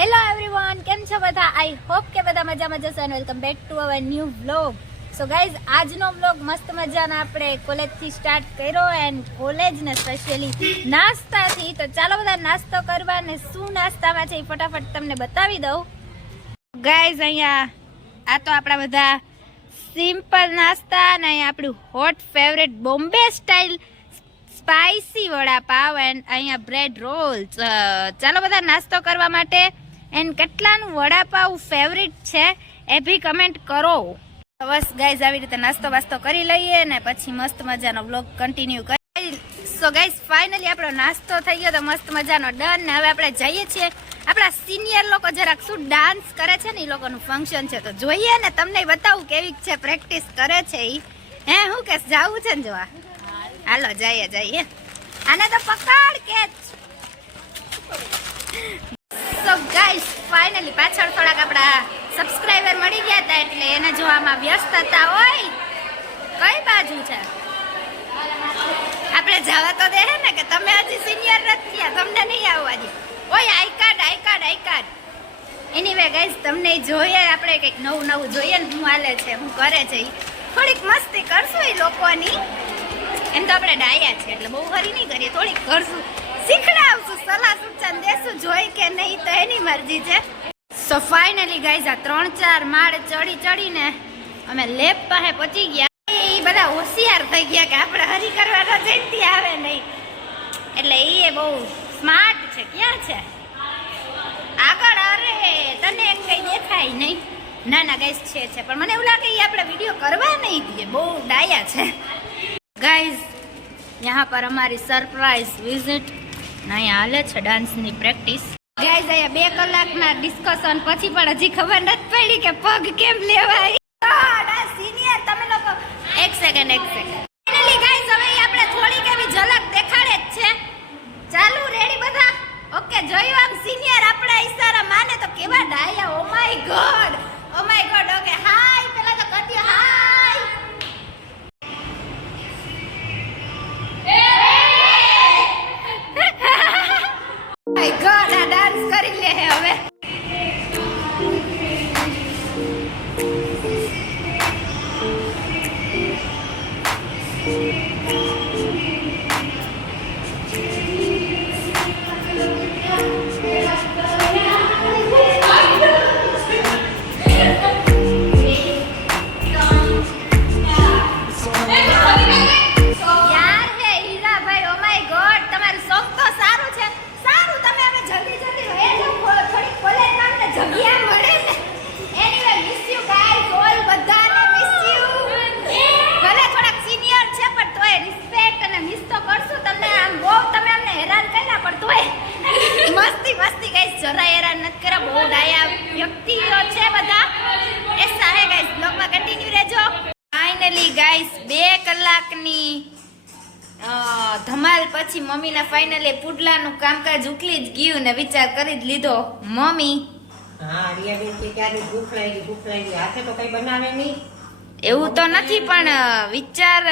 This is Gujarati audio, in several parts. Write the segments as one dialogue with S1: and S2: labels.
S1: હેલો એવરીવન કેમ છો બધા? આઈ હોપ કે બધા મજામાં જશો અને welcome back to our new vlog so guys આજનો વ્લોગ મસ્ત મજાનો આપણે કોલેજથી સ્ટાર્ટ કર્યો એન્ડ કોલેજને સ્પેશિયલી નાસ્તાથી. તો ચાલો બધા નાસ્તો કરવા ને શું નાસ્તામાં છે એ ફટાફટ તમને બતાવી દઉં. ગાઈઝ અહીંયા આ તો આપણા બધા સિમ્પલ નાસ્તા અને અહીંયા આપણું hot favourite Bombay style spicy vada pav and અહીંયા બ્રેડ રોલ્સ ચાલો બધા નાસ્તો કરવા માટે એન્ડ કેટલાનું વડાપાઉ ફેવરિટ છે એ બી કમેન્ટ કરો. બસ ગાઈઝ આવી રીતે નાસ્તો વાસ્તો કરી લઈએ ને પછી મસ્ત મજાનો વ્લોગ કન્ટિન્યુ કરી સો ગાઈઝ ફાઇનલી આપણો નાસ્તો થઈ ગયો તો મસ્ત મજાનો ડન ને હવે આપણે જઈએ છીએ. આપણા સિનિયર લોકો જરાક શું ડાન્સ કરે છે ને, એ લોકોનું ફંક્શન છે. તો જોઈએ ને, તમને બતાવું કેવી છે પ્રેક્ટિસ કરે છે એ હે, હું કે જાવું છે ને જોવા? હાલો, જઈએ જઈએ. આને તો પકડ કે સો ગાઈસ ફાઇનલી પાછળ થોડાક આપણા સબસ્ક્રાઇબર મળી ગયા હતા એટલે એને જોવામાં વ્યસ્ત હતા હોય, કઈ બાજુ છે? આપણે જવા તો દે ને કે તમે હજી સિનિયર નથી થયા, તમને નહીં આવવા દે. ઓય I card I card I card anyway guys તમને જોઈએ, આપણે કંઈક નવું નવું જોઈએ ને હું હાલે છે, હું કરે છે. થોડીક મસ્તી કરશું એ લોકોની. એમ તો આપણે ડાયા છે, એટલે બહુ હરી નહીં કરીએ, થોડીક કરશું. શીખડાવશું. સલાહ સૂચન દેશું? જોઈ કે નહીં તો એની મરજી છે. સો ફાઇનલી ગાઈઝ આ ત્રણ ચાર માળ ચડી ચડીને અમે લેબ પાસે પહોંચી ગયા. એ બધા હોશિયાર થઈ ગયા કે આપણે હરી કરવા જઈતી આવે નહીં. એટલે એ બહુ સ્માર્ટ છે. ક્યાં છે? આગળ અરે, તને એમ કંઈ દેખાય નહીં. ના ના ગાઈઝ છે છે. પણ મને એવું લાગે એ આપણે વીડિયો કરવા નહીં દઈએ. બહુ ડાયા છે. ગાઈઝ યહાં પર અમારી સરપ્રાઈઝ વિઝિટ અહીંયા હાલે છે ડાન્સની પ્રેક્ટિસ. ગાઈઝ અહીંયા બે કલાકના ડિસ્કશન પછી પણ હજી ખબર નથી પડી કે પગ કેમ લેવાય. સિનિયર તમે લોકો એક સેકન્ડ એક સેકન્ડ મસ્તી મસ્તી ગાઈસ જરાય હેરાન નથી કર્યા બહુ ડાયા વ્યક્તિઓ છે બધા. એસા હે ગાઈસ બ્લોગમાં કન્ટિન્યુ રહેજો. ફાઇનલી ગાઈસ બે કલાકની ધમાલ પછી મમ્મીના ફાઇનલી પુડલાનું કામકાજ ઉકલી જ ગયું ને વિચાર કરી જ લીધો. મમ્મી.
S2: હા રિયાબેન કે ક્યારે ભૂખ લાગી ભૂખ લાગી. હાથે તો કઈ બનાવે નહીં.
S1: એવું તો નથી પણ વિચાર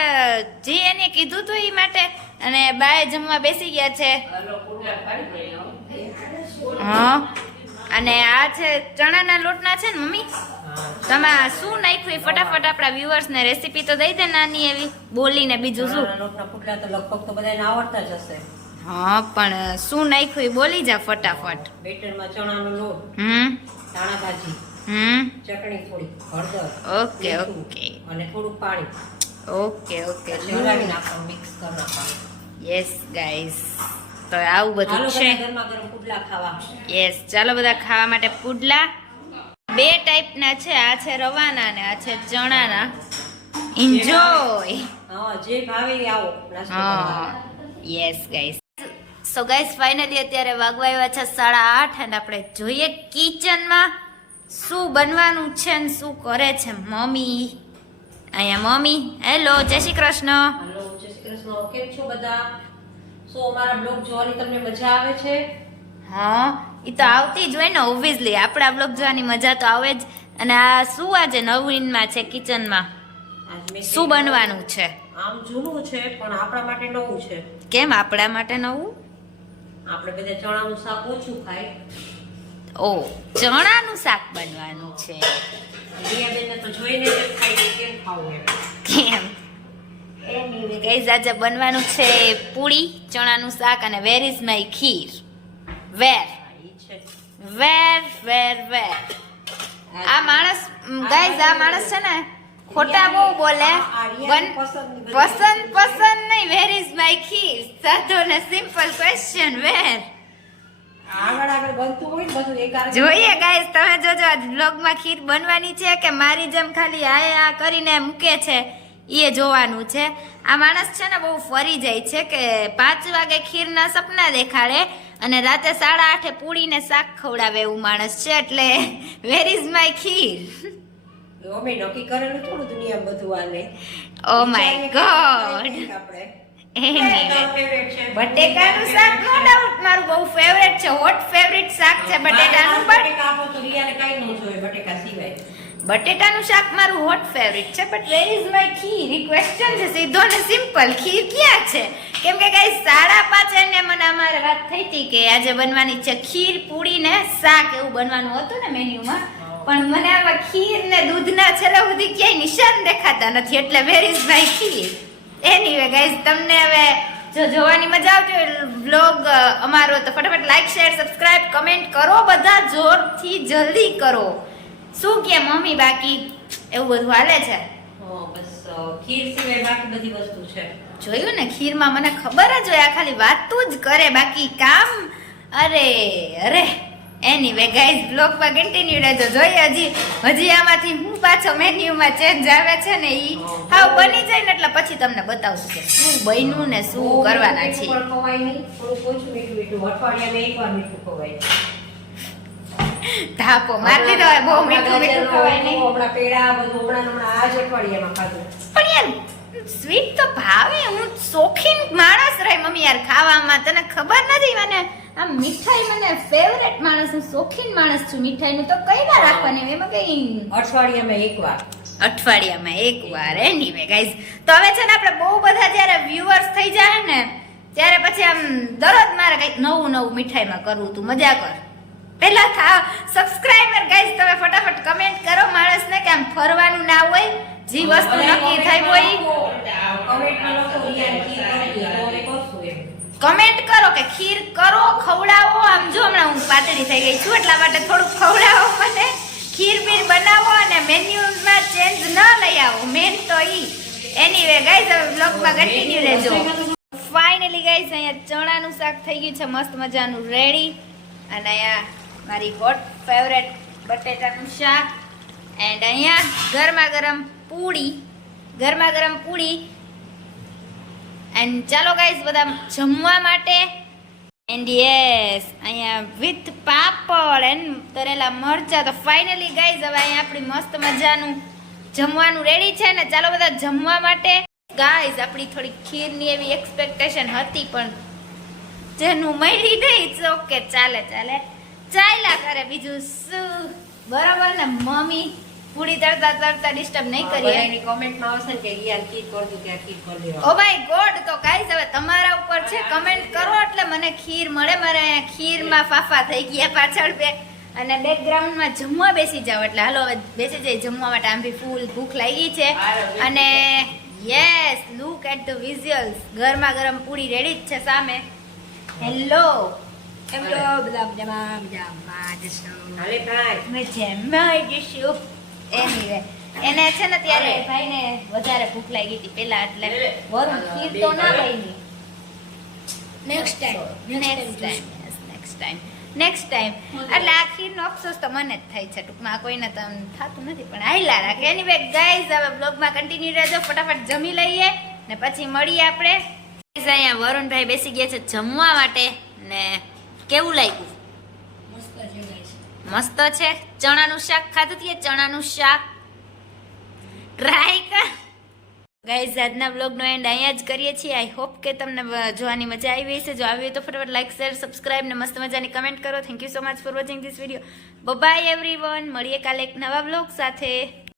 S1: જે એને કીધું હતું એ માટે. અને બાએ જમવા બેસી ગયા છે. હા. અને આ છે ચણાના લોટના છે ને મમ્મી? તમે શું નાખ્યું એ ફટાફટ આપણા વ્યુઅર્સ ને રેસીપી તો દઈ દે નાની એવી બોલીને બીજું શું?
S2: ચણાના તો લગભગ તો બધાને આવડતા જ હશે.
S1: હા પણ શું નાખ્યું એ બોલી જા ફટાફટ.
S2: બેટરમાં ચણાનો લોટ
S1: હમ?
S2: ધાણા ભાજી
S1: હમ?
S2: ચટણી થોડી હળદર
S1: ઓકે, ઓકે.
S2: અને થોડુંક પાણી.
S1: Okay okay.
S2: મિક્સ કરી નાખવાનું
S1: યસ ગાઈસ તો આવું બધું છે. યસ ચાલો બધા ખાવા માટે પુડલા. બે ટાઈપના છે. આ છે રવાના અને આ છે ચણાના. એન્જોય
S2: જે ભાવે આવો.
S1: હા. Yes guys so guys finally અત્યારે વાગવા આવ્યા છે સાડા આઠ અને આપણે જોઈએ કિચનમાં શું બનવાનું છે ને શું કરે છે મમ્મી. અહીંયા મમ્મી. હેલો જય શ્રી કૃષ્ણ.
S2: હેલો જય શ્રી કૃષ્ણ. કેમ છો બધા? શું અમારા બ્લોગ જોવાની તમને મજા આવે છે?
S1: હા એ તો આવતી જ હોય ને ઓબ્વિયસલી આપણા બ્લોગ જોવાની મજા તો આવે જ. અને આ શું આજે નવીનમાં છે કિચનમાં? શું બનવાનું છે?
S2: આમ જૂનું છે પણ આપણા માટે નવું છે.
S1: કેમ? આપણા માટે નવું?
S2: આપણે બધા ચણાનું શાક ઓછું ખાય.
S1: ઓ ચણાનું શાક બનવાનું છે.
S2: રિયાબેનને તો જોઈને જ એમ કેમ ખાવું એમ?
S1: કેમ? ગાઈઝ આજે બનવાનું છે પૂરી ચણાનું શાક અને વેર ઇઝ માય ખીર? વેર વેર વેર વેર આ માણસ ગાઈઝ આ માણસ છે ને ખોટા બહુ બોલે. પસંદ પસંદ નહીં વેર ઇઝ માય ખીર? સાદો ને સિમ્પલ ક્વેશ્ચન વેર જોઈએ ગાઈઝ તમે જોજો બ્લોગમાં ખીર બનવાની છે કે મારી જેમ ખાલી આ આ કરીને મૂકે છે? એ જોવાનું છે. આ માણસ છે ને બહુ ફરી જાય છે કે પાંચ વાગે ખીરના સપના દેખાડે અને રાતે સાડા આઠે પૂડીને શાક ખવડાવે એવું માણસ છે એટલે વેર ઇઝ માય ખીર?
S2: અમે નક્કી કરેલું થોડું દુનિયા બધું આને.
S1: ઓ માય ગોડ બટેકાનું શાક નો ડાઉટ મારું બહુ ફેવરેટ છે હોટ ફેવરેટ શાક છે બટેટાનું પણ
S2: બટેકા આપો તો રિયાને કાંઈ ન જોઈએ બટેકા સિવાય.
S1: બટેટાનું શાક મારું હોટ ફેવરિટ છે but where is my kheer? E question છે સીધો ને સિમ્પલ ખીર ક્યાં છે? કેમ કે ગાઈસ સાડા પાંચ એને મને અમારે વાત થઈ હતી કે આજે બનવાની છે ખીર પૂરી ને શાક એવું બનવાનું હતું ને મેન્યુમાં પણ મને આમાં ખીર ને દૂધના છેલ્લા સુધી ક્યાંય નિશાન દેખાતા નથી એટલે where is my kheer? Anyway guys તમને હવે જો જોવાની મજા આવતી હોય બ્લોગ અમારો તો ફટાફટ લાઈક શેર સબસ્ક્રાઇબ કમેન્ટ કરો બધા જોરથી જલ્દી કરો. શું કે મમ્મી બાકી? એવું બધું હાલે છે?
S2: હા બસ ખીર સિવાય બાકી બધી વસ્તુ છે.
S1: જોયું ને ખીરમાં મને ખબર જ હોય આ ખાલી વાતું જ કરે બાકી કામ અરે અરે. એનીવે ગાઈઝ બ્લોગમાં કન્ટિન્યુ રહેજો. જોઈએ હજી હજી આમાંથી હું પાછો મેન્યુમાં ચેન્જ આવે છે ને ઈ. હાવ બની જાય ને એટલે પછી તમને બતાવશું કે શું બન્યું ને શું કરવાના
S2: મીઠું
S1: છે ધાપો મારી દીધો હોય બહુ મીઠું મીઠું ખવાય નહીં.
S2: હમણાં પેડા બધું હમણાં નમણા આ જ અઠવાડિયામાં ખાધું.
S1: પણ યાર સ્વીટ તો ભાવે હું શોખીન માણસ રહી મમ્મી યાર ખાવામાં તને ખબર નથી? મને આમ મીઠાઈ મને ફેવરેટ માણસ હું શોખીન માણસ છું મીઠાઈનું તો કઈ વાર રાખવાની એમાં કઈ
S2: અઠવાડિયામાં એકવાર
S1: અઠવાડિયામાં એક વાર. એનીવે ગાઈઝ તો હવે છે ને આપણે બહુ બધા જ્યારે વ્યુઅર્સ થઈ જાય ને ત્યારે પછી આમ દરરોજ મારે કંઈક નવું નવું મીઠાઈમાં કરવું તું મજા કર. પહેલા થા. સબસ્ક્રાઇબર ગાઈઝ તમે ફટાફટ કમેન્ટ કરો. માણસને કે આમ ફરવાનું ના હોય જે વસ્તુ નક્કી થઈ હોય. કમેન્ટ કરો કે ખીર કરો ખવડાવો. આમ જો હમણાં હું પાતળી થઈ ગઈ છું એટલા માટે થોડુંક ખવડાવો મને. ખીર બીર બનાવો અને મેન્યુમાં ચેન્જ ન લઈ આવો. મેન તો ઈ. એનીવે ગાઈઝ હવે બ્લોગમાં કન્ટિન્યુ રહેજો. ફાઇનલી ગાઈઝ અહીંયા ચણાનું શાક થઈ ગયું છે. મસ્ત મજાનું રેડી અને અહીંયા મારી હોટ ફેવરેટ બટેટાનું શાક. એન્ડ અહીંયા ગરમા ગરમ પૂડી ગરમા ગરમ પૂડી એન્ડ ચાલો ગાઈઝ બધા જમવા માટે. એન્ડ યસ અહીંયા વિથ પાપડ એન્ડ તરેલા મરચા. તો ફાઇનલી ગાઈઝ હવે અહીંયા આપણી મસ્ત મજાનું જમવાનું રેડી છે ને. ચાલો બધા જમવા માટે. ગાઈઝ આપણી થોડી ખીરની એવી એક્સપેક્ટેશન હતી પણ, જેનું મળી નહીં ઇટ્સ ઓકે ચાલે ચાલે. ચાલ્યા કરે બીજું શું? બરાબર ને મમ્મી પૂરી તરતા તરતા ડિસ્ટર્બ નહીં કરીએ.
S2: કોમેન્ટ કોમેન્ટમાં આવશે કે રિયા ખીર કરજો કે કી કર કરી
S1: ઓ ભાઈ ગોડ તો ગાઈસ હવે તમારા ઉપર છે. કમેન્ટ કરો એટલે મને ખીર મળે. મારે અહીંયા ખીરમાં ફાફા થઈ ગયા પાછળ બે. અને બેકગ્રાઉન્ડમાં જમવા બેસી જાવ એટલે હાલો હવે બેસી જઈ જમવા માટે. આમ બી ફૂલ ભૂખ લાગી છે. અને yes look at the visuals ગરમા ગરમ પૂરી રેડી જ છે સામે. હેલો હેલો બધા મજામાં મજામાં જશો
S2: હાલે ભાઈ.
S1: મજામાં જશો એનીવે એને છે ને ત્યારે ભાઈને વધારે ભૂખ લાગી હતી પેલા એટલે વરું ખીર તો ના બની. Next time next time next time next time એટલે આ ખીરનો અફસોસ તો મને જ થાય છે. ટૂંકમાં કોઈને તો થતું નથી પણ આયલા રાખે. એની વે ગાઈઝ હવે બ્લોગમાં કન્ટિન્યુ રહેજો. ફટાફટ જમી લઈએ ને પછી મળીએ આપણે. અહીંયા વરુણભાઈ બેસી ગયા છે જમવા માટે ને કેવું લાગ્યું? મસ્ત છે. ચણાનું શાક ખાધું છે ચણાનું શાક? ટ્રાય કર. ગાઈઝ આજના બ્લોગનો એન્ડ અહીંયા જ કરીએ છીએ. આઈ હોપ કે તમને જોવાની મજા આવી હશે. જો આવી હોય તો ફટાફટ લાઈક શેર સબસ્ક્રાઈબ ને મસ્ત મજાની કમેન્ટ કરો. Thank you so much for watching this video bye everyone મળીએ કાલે એક નવા બ્લોગ સાથે.